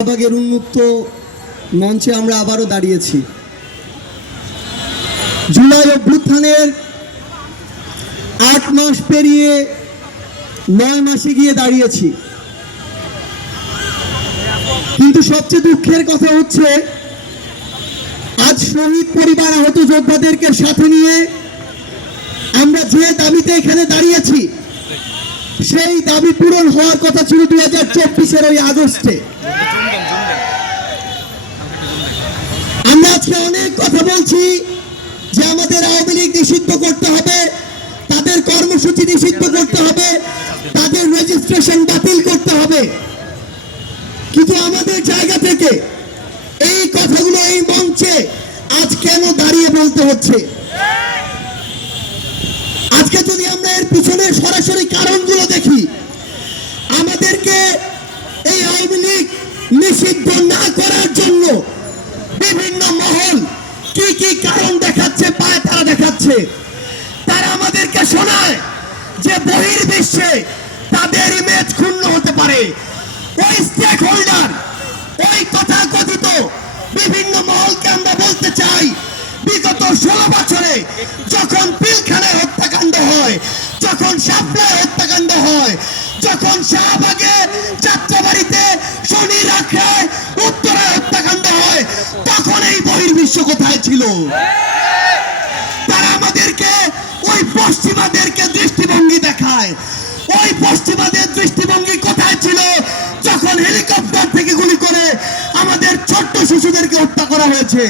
শাহবাগের উন্মুক্ত মঞ্চে আমরা আবারও দাঁড়িয়েছি। জুলাই অভ্যুত্থানের 8 মাস পেরিয়ে 9 মাসে গিয়ে দাঁড়িয়েছি, কিন্তু সবচেয়ে দুঃখের কথা হচ্ছে আজ শহীদ পরিবার আহত যোদ্ধাদেরকে সাথে নিয়ে আমরা যে দাবিতে এখানে দাঁড়িয়েছি সেই দাবি পূরণ হওয়ার কথা ছিল 2024-এর ওই আগস্টে। আমরা আজকে অনেক কথা বলছি যে আমাদের আওয়ামী লীগ নিষিদ্ধ করতে হবে, তাদের কর্মসূচি নিষিদ্ধ করতে হবে, তাদের রেজিস্ট্রেশন বাতিল করতে হবে, কিন্তু আমাদের জায়গা থেকে এই কথাগুলো এই মঞ্চে আজ কেন দাঁড়িয়ে বলতে হচ্ছে? আজকে যদি আমরা এর পিছনে সরাসরি কারণগুলো দেখি, আমাদেরকে এই আওয়ামী লীগ নিষিদ্ধ না করার জন্য বিভিন্ন মহল কি কি কারণ দেখাচ্ছে, পায় তারা দেখাচ্ছে। তারা আমাদেরকে শোনায় যে বহির্বিশ্বে তাদের ইমেজ ক্ষুণ্ণ হতে পারে। ওই স্টেক হোল্ডার, ওই তথাকথিত বিভিন্ন মহলকে আমরা বলতে চাই, বিগত 16 বছরে যখন পিলখানায় হত্যাকাণ্ড হয়, যখন শাপলায় হত্যাকাণ্ড হয়, যখন শাহবাগে যাত্রাবাড়িতে শনি রাখায় উত্তরায় হত্যাকাণ্ড হয়, তখন এই বহির্বিশ্ব কোথায় ছিল? তারা আমাদেরকে ওই পশ্চিমাদেরকে দৃষ্টিভঙ্গি দেখায়। ওই পশ্চিমাদের দৃষ্টিভঙ্গি কোথায় ছিল যখন হেলিকপ্টার থেকে গুলি করে আমাদের ছোট্ট শিশুদেরকে হত্যা করা হয়েছে?